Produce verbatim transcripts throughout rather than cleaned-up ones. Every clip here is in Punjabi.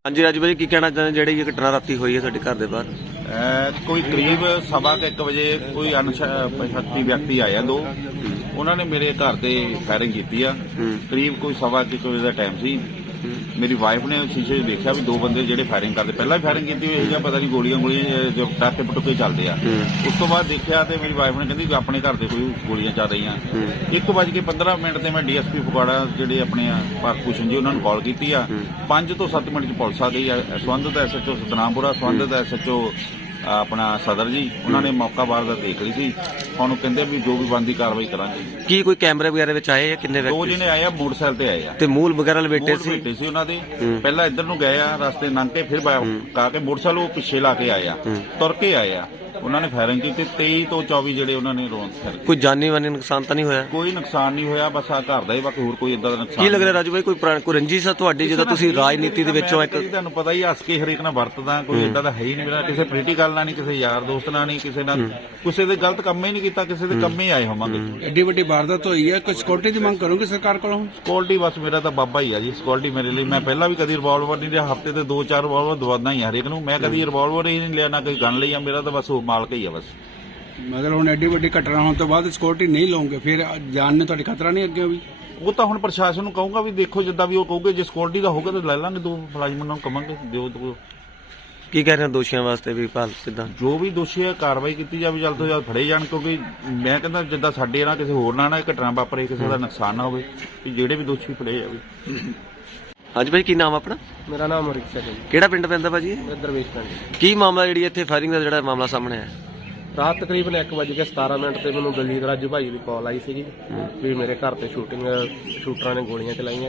हाँ जी राजू भाई की कहना चाहते हैं जी घटना राती हुई है साडे घर दे बाहर कोई करीब सवा के एक बजे कोई अनशक्ति व्यक्ति आया दो उन्होंने मेरे घर से फायरिंग की है। करीब कोई सवा के एक बजे का टाइम सी। मेरी वाइफ ने शीशे देखा भी दो बंदे जेडे फायरिंग करते पहला भी फायरिंग की हुई है, पता नहीं गोलियां गोलियां जो टाके पटुके चलते हैं। उस तो बाद देखा तो मेरी वाइफ ने कहती अपने घर से कोई गोलियां चल रही हैं। एक बज के पंद्रह मिनट से मैं डी एस पी फगवाड़ा जेडे अपने भारत भूषण जी उन्होंने कॉल की है। पांच तो सत्त मिनट च पुलिस आ गई है। संबंधित एस एच ओ सतनामपुरा संबंधित एस एच ओ अपना सदर जी उन्होंने मौका वारदात देख ली थी। ਸਾਨੂੰ ਕਹਿੰਦੇ ਵੀ ਜੋ ਵੀ ਬੰਦੀ ਕਾਰਵਾਈ ਕਰਾਂਗੇ। ਕੀ ਕੋਈ ਕੈਮਰੇ ਵਗੈਰਾ ਵਿੱਚ ਆਏ ਜਾਂ ਕਿੰਨੇ ਦੋ ਜਿਹਨੇ ਆਏ ਆ ਮੋਟਰਸਾਈਕਲ ਤੇ ਆਏ ਆ ਤੇ ਮੂਲ ਵਗੈਰਾ ਲਪੇਟੇ ਸੀ ਬੈਠੇ ਸੀ ਉਹਨਾਂ ਦੇ। ਪਹਿਲਾਂ ਇੱਧਰ ਨੂੰ ਗਏ ਆ ਰਸਤੇ ਲੰਘ ਕੇ ਫਿਰ ਕਾ ਕੇ ਮੋਟਰਸਾਈਕਲ ਉਹ ਪਿੱਛੇ ਲਾ ਕੇ ਆਏ ਆ ਤੁਰ ਕੇ ਆਏ ਆ। ਉਹਨਾਂ ਨੇ ਫਾਇਰਿੰਗ ਕੀਤੀ ਤੇਈ ਤੋਂ ਚੌਵੀ ਜਿਹੜੇ ਉਹਨਾਂ ਨੇ ਰੌਂਦ ਕਰ ਕੋਈ ਜਾਨੀ ਵਾਨੀ ਨੁਕਸਾਨ ਤਾਂ ਨਹੀਂ ਹੋਇਆ? ਕੋਈ ਨੁਕਸਾਨ ਨਹੀਂ ਹੋਇਆ ਬਸ ਆ ਘਰ ਦਾ ਹੀ ਬਾਕੀ ਹੋਰ ਕੋਈ ਇਦਾਂ ਦਾ ਨੁਕਸਾਨ ਕੀ ਲੱਗ ਰਿਹਾ ਰਾਜੂ ਭਾਈ ਕੋਈ ਕੋਈ ਰੰਜਿਸ਼ ਆ ਤੁਹਾਡੀ ਜਦੋਂ ਤੁਸੀਂ ਰਾਜਨੀਤੀ ਦੇ ਵਿੱਚੋਂ ਇੱਕ ਤੁਹਾਨੂੰ ਪਤਾ ਹੀ ਹੱਸ ਕੇ ਹਰੇਕ ਨਾਲ ਵਰਤਦਾ ਕੋਈ ਇਦਾਂ ਦਾ ਹੈ ਹੀ ਨਹੀਂ ਮੇਰਾ ਕਿਸੇ ਪੋਲੀਟੀਕਲ ਨਾਲ ਨਹੀਂ ਕਿਸੇ ਯਾਰ ਦੋਸਤ ਨਾਲ ਨਹੀਂ ਕਿਸੇ ਨਾਲ ਕਿਸੇ ਦੇ ਗਲਤ ਕੰਮ ਹੀ ਨਹੀਂ ਕੀਤਾ ਕਿਸੇ ਦੇ ਕੰਮ ਹੀ ਆਏ ਹੋਵਾਂਗੇ। ਐਡੀ ਵੱਡੀ ਵਾਰਦਾਤ ਹੋਈ ਹੈ ਕੋਈ ਸਿਕਿਉਰਿਟੀ ਦੀ ਮੰਗ ਕਰੋਗੇ ਸਰਕਾਰ ਕੋਲੋਂ? ਸਿਕਿਉਰਿਟੀ ਬਸ ਮੇਰਾ ਤਾਂ ਬਾਬਾ ਹੀ ਆ ਜੀ ਸਿਕਿਉਰਿਟੀ ਮੇਰੇ ਲਈ। ਮੈਂ ਪਹਿਲਾਂ ਵੀ ਕਦੀ ਰਿਵਾਲਵਰ ਨਹੀਂ ਲਿਆ ਹਫਤੇ ਤੇ ਦੋ ਚਾਰ ਰਿਵਾਲਵਰ ਦਵਾਦਾ ਹੀ ਹਰੇਕ ਨੂੰ। ਮੈਂ ਕਦੀ ਰਿਵਾਲਵਰ ਹੀ ਨਹੀਂ ਲਿਆ ਨਾ ਕੋਈ ਗਨ ਲਈ ਆ। ਮੇਰਾ ਤਾਂ ਬਸ ਉਹ ਮਾਲਕ ਹੀ ਆ ਬਸ। ਮਤਲਬ ਹੁਣ ਐਡੀ ਵੱਡੀ ਘਟਨਾ ਹੋਣ ਤੋਂ ਬਾਅਦ ਸਿਕਿਉਰਿਟੀ ਨਹੀਂ ਲਓਗੇ ਫਿਰ ਜਾਨ ਨੇ ਤੁਹਾਡੀ ਖਤਰਾ ਨਹੀਂ ਅੱਗੇ ਵੀ? ਉਹ ਤਾਂ ਹੁਣ ਪ੍ਰਸ਼ਾਸਨ ਨੂੰ ਕਹੂੰਗਾ ਵੀ ਦੇਖੋ ਜਿੱਦਾਂ ਵੀ ਉਹ ਕਹੂਗੇ ਜੇ ਸਿਕਿਉਰਿਟੀ ਦਾ ਹੋਊਗਾ ਤਾਂ ਲੈ ਲਾਂਗੇ ਦੋ ਮੁਲਾਜ਼ਮਾਂ ਨੂੰ ਕਵਾਂਗੇ ਦਿਓ ਦੋ। ਕੀ ਕਹਿ ਰਹੇ ਹੋ ਦੋਸ਼ੀਆਂ ਵਾਸਤੇ ਵੀ ਭਾਲ ਕਿੱਦਾਂ ਜੋ ਵੀ ਦੋਸ਼ੀ ਹੈ ਕਾਰਵਾਈ ਕੀਤੀ ਜਾਵੇ ਜਲਦ ਤੋਂ ਜਲਦ ਫੜੇ ਜਾਣ ਕਿਉਂਕਿ ਮੈਂ ਕਹਿੰਦਾ ਜਿੱਦਾਂ ਸਾਡੇ ਨਾਲ ਕਿਸੇ ਹੋਰ ਨਾਲ ਨਾ ਇਹ ਘਟਨਾ ਵਾਪਰੇ ਕਿਸੇ ਦਾ ਨੁਕਸਾਨ ਨਾ ਹੋਵੇ ਜਿਹੜੇ ਵੀ ਦੋਸ਼ੀ ਫੜੇ ਜਾਵੇ। ਹਾਂਜੀ ਭਾਈ ਕੀ ਨਾਮ ਆਪਣਾ? ਮੇਰਾ ਨਾਮ ਅਮਰਿਕ ਸਿੰਘ ਹੈ ਜੀ। ਕਿਹੜਾ ਪਿੰਡ ਪੈਂਦਾ ਭਾਜੀ? ਦਰਵੇਸ਼ ਪਿੰਡ। ਕੀ ਮਾਮਲਾ ਜਿਹੜੀ ਇੱਥੇ ਫਾਇਰਿੰਗ ਦਾ ਜਿਹੜਾ ਮਾਮਲਾ ਸਾਹਮਣੇ ਆਇਆ? ਰਾਤ ਤਕਰੀਬਨ ਇੱਕ ਵਜੇ ਕੇ ਸਤਾਰਾਂ ਮਿੰਟ ਤੇ ਮੈਨੂੰ ਦਲਜੀਤ ਰਾਜੂ ਭਾਈ ਦੀ ਕਾਲ ਆਈ ਸੀਗੀ ਵੀ ਮੇਰੇ ਘਰ ਤੇ ਸ਼ੂਟਿੰਗ ਸ਼ੂਟਰਾਂ ਨੇ ਗੋਲੀਆਂ ਚਲਾਈਆਂ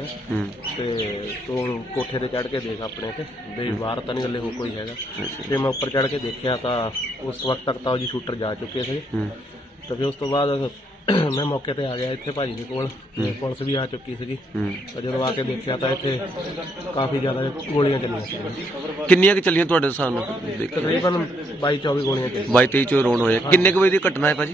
ਤੇ ਤੂੰ ਕੋਠੇ ਤੇ ਚੜ੍ਹ ਕੇ ਦੇਖ ਆਪਣੇ ਤੇ ਵੀ ਬਾਹਰ ਤਾਂ ਨਹੀਂ ਗੱਲੇ ਹੋ ਕੋਈ ਹੈਗਾ। ਤੇ ਮੈਂ ਉੱਪਰ ਚੜ੍ਹ ਕੇ ਦੇਖਿਆ ਤਾਂ ਉਸ ਵਕਤ ਤੱਕ ਤਾਂ ਉਹ ਜੀ ਸ਼ੂਟਰ ਜਾ ਚੁੱਕੇ ਸੀ। ਤੇ ਫਿਰ ਉਸ ਤੋਂ ਬਾਅਦ ਮੈਂ ਮੌਕੇ ਤੇ ਆ ਗਿਆ ਇੱਥੇ ਭਾਜੀ ਦੇ ਕੋਲ। ਪੁਲਿਸ ਵੀ ਆ ਚੁੱਕੀ ਸੀਗੀ। ਜਦੋਂ ਆ ਕੇ ਦੇਖਿਆ ਤਾਂ ਇੱਥੇ ਕਾਫੀ ਜ਼ਿਆਦਾ ਗੋਲੀਆਂ ਚੱਲੀਆਂ ਸੀ। ਕਿੰਨੀਆਂ ਕਿ ਚੱਲੀਆਂ ਤੁਹਾਡੇ ਸਾਹਮਣੇ? ਤਕਰੀਬਨ ਬਾਈ ਚੌਵੀ ਗੋਲੀਆਂ ਚੱਲੀਆਂ। ਬਾਈ ਤੇਈ ਚੋਂ ਰੌਂਡ ਹੋਏ। ਕਿੰਨੇ ਕੁ ਵਜੇ ਦੀ ਘਟਨਾ ਹੈ ਭਾਜੀ?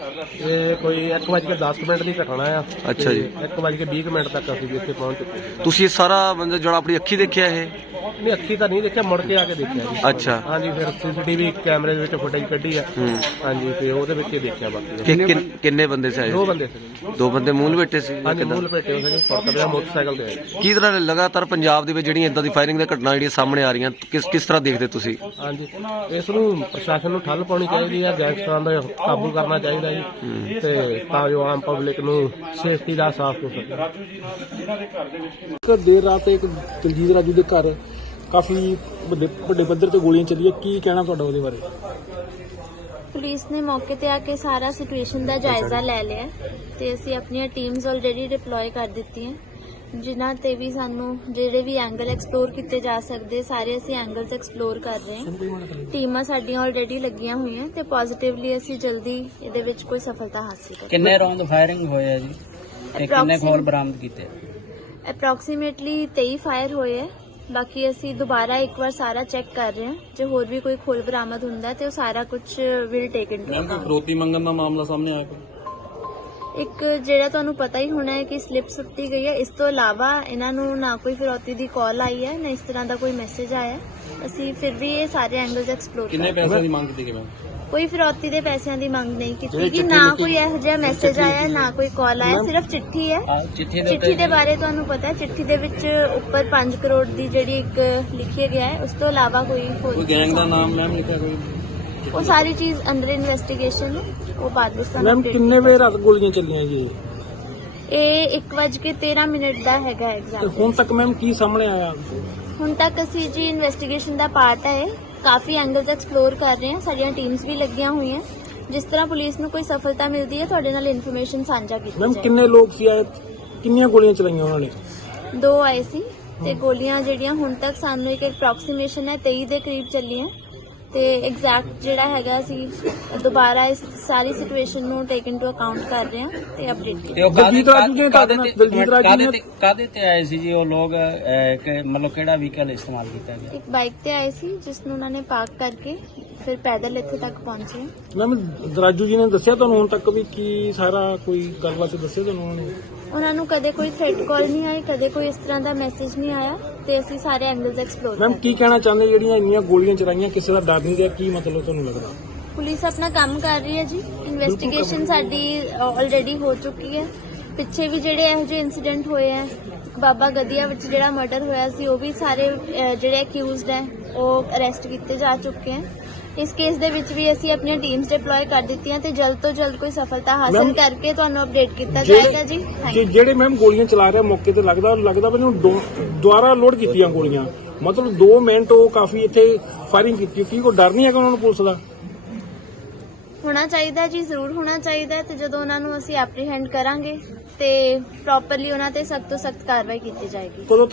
ਇਹ ਕੋਈ ਇੱਕ ਵਜ ਕੇ ਦਸ ਮਿੰਟ ਦੀ ਘਟਨਾ ਆ। ਅੱਛਾ ਜੀ। ਇੱਕ ਵਜ ਕੇ ਵੀਹ ਮਿੰਟ ਤੱਕ ਅਸੀਂ ਵੀ ਇੱਥੇ ਪਹੁੰਚ ਚੁੱਕੇ ਸੀ। ਤੁਸੀਂ ਇਹ ਸਾਰਾ ਬੰਦਾ ਜਿਹੜਾ ਆਪਣੀ ਅੱਖੀ ਦੇਖਿਆ ਇਹ? ਨਹੀਂ ਅੱਖੀ ਤਾਂ ਨਹੀਂ ਦੇਖਿਆ ਮੁੜ ਕੇ ਆ ਕੇ ਦੇਖਿਆ ਜੀ। ਅੱਛਾ ਹਾਂਜੀ ਫਿਰ ਸੀਸੀਟੀਵੀ ਕੈਮਰੇ ਦੇ ਵਿੱਚ ਫੁਟੇਜ ਕੱਢੀ ਆ। ਹਾਂਜੀ ਤੇ ਉਹਦੇ ਵਿੱਚ ਹੀ ਦੇਖਿਆ ਬਾਕੀ। ਕਿੰਨੇ ਬੰਦੇ ਸੀ? ਦੋ ਬੰਦੇ ਸੀ। ਦੋ ਬੰਦੇ ਮੂਲ ਬੈਠੇ ਸੀ? ਹਾਂਜੀ ਮੂਲ ਬੈਠੇ ਹੋਏ ਸੀ ਫੋਟੋ ਮੋਟਰਸਾਈਕਲ ਤੇ। ਕੀ ਤਰ੍ਹਾਂ ਲਗਾਤਾਰ ਪੰਜਾਬ ਦੇ ਵਿੱਚ ਜਿਹੜੀਆਂ ਇਦਾਂ ਦੀ ਫਾਇਰਿੰਗ ਦੀਆਂ ਘਟਨਾ ਜਿਹੜੀਆਂ ਸਾਹਮਣੇ ਆ ਰਹੀਆਂ ਕਿਸ ਕਿਸ ਤਰ੍ਹਾਂ ਦੇਖਦੇ ਤੁਸੀਂ? ਹਾਂਜੀ ਇਸ ਨੂੰ ਪ੍ਰਸ਼ਾਸਨ ਨੂੰ ਠੱਲ ਪਾਉਣੀ ਚਾਹੀਦੀ ਹੈ। ਗੈਂਗਸਟਰਾਂ ਦਾ ਕਾਬੂ ਕਰਨਾ ਚਾਹੀਦਾ ਜੀ ਤੇ ਤਾਂ ਜੋ ਆਮ ਪਬਲਿਕ ਨੂੰ ਸੇਫਟੀ ਦਾ ਸਾਫ਼ ਹੋ ਸਕੇ। ਦੇਰ ਰਾਤ ਇੱਕ ਦਲਜੀਤ ਰਾਜੂ ਦੇ ਘਰ ਕਾਫੀ ਵੱਡੇ ਵੱਡੇ ਪੱਧਰ ਤੇ ਗੋਲੀਆਂ ਚੱਲੀਆਂ। ਕੀ ਕਹਿਣਾ ਤੁਹਾਡਾ ਉਹਦੇ ਬਾਰੇ? ਪੁਲਿਸ ਨੇ ਮੌਕੇ ਤੇ ਆ ਕੇ ਸਾਰਾ ਸਿਚੁਏਸ਼ਨ ਦਾ ਜਾਇਜ਼ਾ ਲੈ ਲਿਆ ਤੇ ਅਸੀਂ ਆਪਣੀਆਂ ਟੀਮਸ ਆਲਰੇਡੀ ਡਿਪਲੋਏ ਕਰ ਦਿੱਤੀਆਂ ਜਿਨ੍ਹਾਂ ਤੇ ਵੀ ਸਾਨੂੰ ਜਿਹੜੇ ਵੀ ਐਂਗਲ ਐਕਸਪਲੋਰ ਕੀਤੇ ਜਾ ਸਕਦੇ ਸਾਰੇ ਅਸੀਂ ਐਂਗਲਸ ਐਕਸਪਲੋਰ ਕਰ ਰਹੇ ਹਾਂ। ਟੀਮਾਂ ਸਾਡੀਆਂ ਆਲਰੇਡੀ ਲੱਗੀਆਂ ਹੋਈਆਂ ਤੇ ਪੋਜ਼ਿਟਿਵਲੀ ਅਸੀਂ ਜਲਦੀ ਇਹਦੇ ਵਿੱਚ ਕੋਈ ਸਫਲਤਾ ਹਾਸਲ ਕਰਾਂਗੇ। ਕਿੰਨੇ ਰੌਂਦ ਫਾਇਰਿੰਗ ਹੋਏ ਆ ਜੀ ਤੇ ਕਿੰਨੇ ਖੋਲ ਬਰਾਮਦ ਕੀਤੇ? ਅਪਰੋਕਸੀਮੇਟਲੀ ਤੇਈ ਫਾਇਰ ਹੋਏ ਆ। ਬਾਕੀ ਅਸੀਂ ਦੁਬਾਰਾ ਇੱਕ ਵਾਰ ਸਾਰਾ ਚੈੱਕ ਕਰ ਰਹੇ ਹਾਂ ਜੇ ਹੋਰ ਵੀ ਕੋਈ ਖੋਲ ਬਰਾਮਦ ਹੁੰਦਾ ਤੇ ਉਹ ਸਾਰਾ ਕੁਝ will take into account. Ma'am ਫਰੋਤੀ ਮੰਗਣ ਦਾ ਮਾਮਲਾ ਸਾਹਮਣੇ ਆਇਆ ਕੋਈ? ਇੱਕ ਜਿਹੜਾ ਤੁਹਾਨੂੰ ਪਤਾ ਹੀ ਹੋਣਾ ਹੈ ਕਿ ਸਲਿੱਪ ਸੁੱਟੀ ਗਈ ਹੈ। ਇਸ ਤੋਂ ਇਲਾਵਾ ਇਹਨਾਂ ਨੂੰ ਨਾ ਕੋਈ ਫਿਰੌਤੀ ਦੀ ਕਾਲ ਆਈ ਹੈ ਨਾ ਇਸ ਤਰ੍ਹਾਂ ਦਾ ਕੋਈ ਮੈਸੇਜ ਆਇਆ। ਅਸੀਂ ਫਿਰ ਵੀ ਇਹ ਸਾਰੇ ਐਂਗਲਸ ਐਕਸਪਲੋਰ ਕਰ ਰਹੇ ਹਾਂ। ਕਿੰਨੇ ਪੈਸੇ ਦੀ ਮੰਗ ਕੀਤੀ ਗਈ ਮੈਮ? ਕੋਈ ਫਿਰੌਤੀ ਦੇ ਪੈਸਿਆਂ ਦੀ ਮੰਗ ਨਹੀਂ ਕੀਤੀ ਕਿ ਨਾ ਕੋਈ ਇਹੋ ਜਿਹਾ ਮੈਸੇਜ ਆਇਆ ਨਾ ਕੋਈ ਕਾਲ ਆਇਆ। ਸਿਰਫ ਚਿੱਠੀ ਹੈ। ਚਿੱਠੀ ਦੇ ਬਾਰੇ ਤੁਹਾਨੂੰ ਪਤਾ ਹੈ ਚਿੱਠੀ ਦੇ ਵਿੱਚ ਉੱਪਰ ਪੰਜ ਕਰੋੜ ਦੀ ਜਿਹੜੀ ਇੱਕ ਲਿਖਿਆ ਗਿਆ ਹੈ। ਉਸ ਤੋਂ ਇਲਾਵਾ ਕੋਈ ਕੋਈ ਗੈਂਗ ਦਾ ਨਾਮ ਮੈਮ ਲਿਖਿਆ ਕੋਈ? ਉਹ ਸਾਰੀ ਚੀਜ਼ ਅੰਡਰ ਇਨਵੈਸਟੀਗੇਸ਼ਨ ਹੈ। ਉਹ ਬਾਅਦ ਵਿੱਚ ਮੈਮ ਕਿੰਨੇ ਵਜੇ ਰਾਤ ਗੋਲੀਆਂ ਚੱਲੀਆਂ ਜੀ? ਇਹ ਇੱਕ ਵਜ ਕੇ ਤੇਰਾਂ ਮਿੰਟ ਦਾ ਹੈਗਾ ਐਗਜ਼ਾਮ। ਹੁਣ ਤੱਕ ਮੈਮ ਕੀ ਸਾਹਮਣੇ ਆਇਆ? ਹੁਣ ਤੱਕ ਅਸੀਂ ਜੀ ਇਨਵੈਸਟੀਗੇਸ਼ਨ ਦਾ ਪਾਰਟ ਹੈ। ਕਾਫੀ ਐਂਗਲਸ ਐਕਸਪਲੋਰ ਕਰ ਰਹੇ ਹਾਂ। ਸਾਡੀਆਂ ਟੀਮਸ ਵੀ ਲੱਗੀਆਂ ਹੋਈਆਂ। ਜਿਸ ਤਰ੍ਹਾਂ ਪੁਲਿਸ ਨੂੰ ਕੋਈ ਸਫਲਤਾ ਮਿਲਦੀ ਹੈ ਤੁਹਾਡੇ ਨਾਲ ਇਨਫੋਰਮੇਸ਼ਨ ਸਾਂਝਾ ਕੀਤੀ ਮੈਮ ਜਾਏ। ਕਿੰਨੇ ਲੋਕ ਸੀ ਆਏ? ਕਿੰਨੀਆਂ ਗੋਲੀਆਂ ਚਲਾਈਆਂ ਉਹਨਾਂ ਨੇ? ਦੋ ਆਏ ਸੀ ਤੇ ਗੋਲੀਆਂ ਜਿਹੜੀਆਂ ਹੁਣ ਤੱਕ ਸਾਨੂੰ ਇੱਕ ਅਪਰੋਕਸੀਮੇਸ਼ਨ ਹੈ ਤੇਈ ਦੇ ਕਰੀਬ ਚੱਲੀਆਂ ਤੇ ਐਗਜ਼ੈਕਟ ਜਿਹੜਾ ਹੈਗਾ ਅਸੀਂ ਦੁਬਾਰਾ ਇਸ ਸਾਰੀ ਸਿਚੁਏਸ਼ਨ ਨੂੰ ਟੇਕ ਇਨਟੂ ਅਕਾਊਂਟ ਕਰ ਰਹੇ ਹਾਂ ਤੇ ਅਪਡੇਟ ਕਰ ਰਹੇ ਹਾਂ। ਦਲਜੀਤ ਰਾਜੂ ਜੀ ਦਲਜੀਤ ਰਾਜੂ ਨੇ ਕਾਹਦੇ ਤੇ ਆਏ ਸੀ ਜੀ ਉਹ ਲੋਕ? ਮਤਲਬ ਕਿਹੜਾ ਵਹੀਕਲ ਇਸਤੇਮਾਲ ਕੀਤਾ ਗਿਆ? ਇੱਕ ਬਾਈਕ ਤੇ ਆਏ ਸੀ ਜਿਸ ਨੂੰ ਉਹਨਾਂ ਨੇ ਪਾਰਕ ਕਰਕੇ ਫਿਰ ਪੈਦਲ ਇੱਥੇ ਤੱਕ ਪਹੁੰਚੇ। ਮੈਮ ਰਾਜੂ ਜੀ ਨੇ ਦੱਸਿਆ ਤੁਹਾਨੂੰ ਹੁਣ ਤੱਕ ਵੀ ਕੀ ਸਾਰਾ ਕੋਈ ਗੱਲਬਾਤ ਦੱਸਿਆ ਤੁਹਾਨੂੰ ਉਹਨਾਂ ਨੇ? ਉਹਨਾਂ ਨੂੰ ਕਦੇ ਕੋਈ ਥ੍ਰੈਟ ਕਾਲ ਨਹੀਂ ਆਈ ਕਦੇ ਕੋਈ ਇਸ ਤਰ੍ਹਾਂ ਦਾ ਮੈਸੇਜ ਨਹੀਂ ਆਇਆ। ਤੇ ਅਸੀਂ ਸਾਰੇ ਐਂਗਲਸ ਐਕਸਪਲੋਰ ਮੈਮ ਕਰ ਕੀ ਕਹਿਣਾ ਚਾਹੁੰਦੇ ਜਿਹੜੀਆਂ ਇੰਨੀਆਂ ਗੋਲੀਆਂ ਚਲਾਈਆਂ ਕਿਸੇ ਦਾ ਡਰ ਨਹੀਂ ਰਿਹਾ, ਕੀ ਮਤਲਬ ਤੁਹਾਨੂੰ ਲੱਗਦਾ? ਪੁਲਿਸ ਆਪਣਾ ਕੰਮ ਕਰ ਰਹੀ ਹੈ ਜੀ। ਇਨਵੈਸਟੀਗੇਸ਼ਨ ਸਾਡੀ ਆਲਰੇਡੀ ਹੋ ਚੁੱਕੀ ਹੈ। ਪਿੱਛੇ ਵੀ ਜਿਹੜੇ ਇਹੋ ਜਿਹੇ ਇਨਸੀਡੈਂਟ ਹੋਏ ਆ, ਬਾਬਾ ਗਦੀਆ ਵਿੱਚ ਜਿਹੜਾ ਮਰਡਰ ਹੋਇਆ ਸੀ, ਉਹ ਵੀ ਸਾਰੇ ਅਹ, ਜਿਹੜੇ ਅਕਿਊਜ਼ਡ ਹੈ ਉਹ ਅਰੈਸਟ ਕੀਤੇ ਜਾ ਚੁੱਕੇ ਹਨ। ਇਸ ਕੇਸ ਦੇ ਵਿੱਚ ਵੀ ਅਸੀਂ ਆਪਣੀਆਂ ਟੀਮਸ ਡਿਪਲੋਏ ਕਰ ਦਿੱਤੀਆਂ ਤੇ ਜਲਦ ਤੋਂ ਜਲਦ ਕੋਈ ਸਫਲਤਾ ਹਾਸਲ Ma'am, ਕਰਕੇ ਤੁਹਾਨੂੰ ਅਪਡੇਟ ਕੀਤਾ ਜਿਹੜੇ- ਜਾਏਗਾ ਜੀ। Thank ਜੇ you। ਜਿਹੜੇ ਮੈਮ ਗੋਲੀਆਂ ਚਲਾ ਰਿਹਾ ਮੌਕੇ ਤੇ ਲੱਗਦਾ ਲੱਗਦਾ ਮੈਨੂੰ ਦੋ- ਦੁਬਾਰਾ ਲੋਡ ਕੀਤੀਆਂ ਗੋਲੀਆਂ, ਮਤਲਬ ਦੋ ਮਿੰਟ ਉਹ ਕਾਫੀ ਇੱਥੇ ਫਾਇਰਿੰਗ ਕੀਤੀ, ਕੀ ਕੋਈ ਡਰ ਨਹੀਂ ਹੈਗਾ ਉਹਨਾਂ ਨੂੰ ਪੁਲਿਸ ਦਾ? ਹੋਣਾ ਚਾਹੀਦਾ ਜੀ, ਜ਼ਰੂਰ ਹੋਣਾ ਚਾਹੀਦਾ ਤੇ ਜਦੋਂ ਉਹਨਾਂ ਨੂੰ ਅਸੀਂ ਐਪਰੀਹੈਂਡ ਕਰਾਂਗੇ ਤੇ ਪ੍ਰੋਪਰਲੀ ਉਹਨਾਂ ਤੇ ਸਖਤ ਤੋਂ ਸਖਤ ਕਾਰਵਾਈ ਕੀਤੀ ਜਾਏਗੀ। ਕਦੋਂ